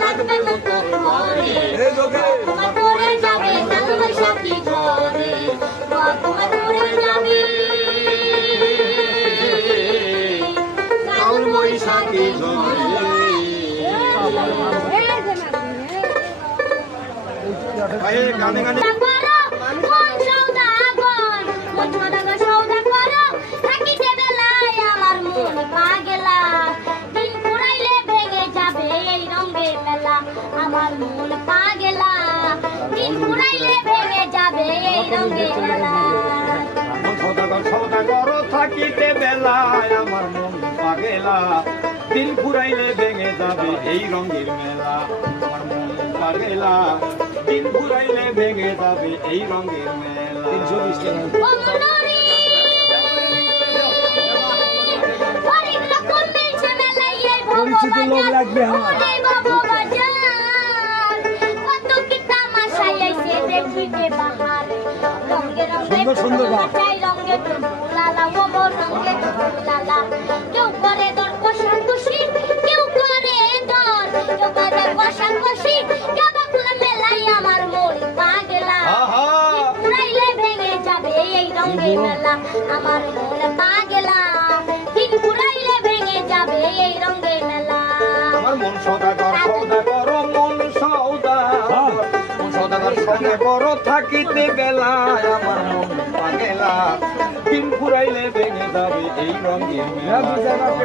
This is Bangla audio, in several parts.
লাগবে মন্তর ঘরে তোমার পরে যাবে কালবাই সাথী ঘরে তোমার পরে যাবে কালবাই সাথী ঘরে গানে গানে আমার মন পাগলা দিন পুরাইলে ভেঙে যাবে এই রঙের মেলা সদাগর থাকিতে বেলায় আমার মন পাগলা দিন ফুরাইলে ভেঙে যাবে এই রঙের মেলা আমার মন পাগলা দিন ফুরাইলে ভেঙে যাবে এই রঙের মেলা 320 লোক লাগবে আমার সুন্দর সুন্দর কেউ করে দর কষাকষি কেউ করে দর কেউ করে কষাকষি কেউ বা খুলে মেলাই আমার মন পাগলা পুরাইলে ভেঙে যাবে এই রঙের মেলা আমার মন পাগলা দিন পুরাইলে ভেঙে যাবে এই রঙের মেলা আমার মন সদাগর মন সদাগর থাকিতে বেলায় আমার মন পাগলা দিন ফুরাইলে ভেঙে যাবে এই রঙের মেলা এই রঙের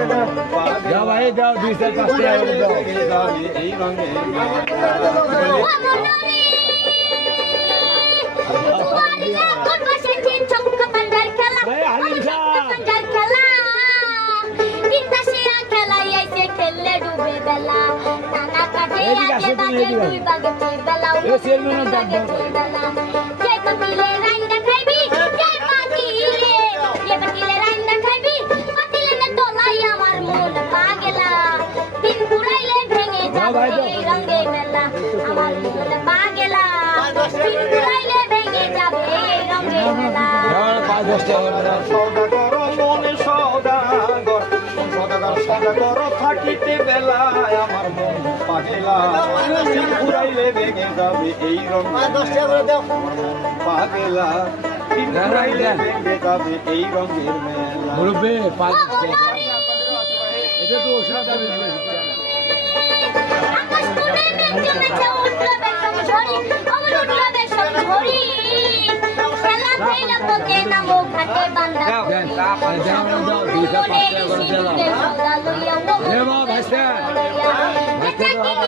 সদাগর থাকিতে বেলায় আমার মন পাগলা ফুরাইলে ভেঙে যাবে এই রঙের পাগলা ফুরাইলে ভেঙে যাবে এই রঙের মেলা এটা তো বান্দা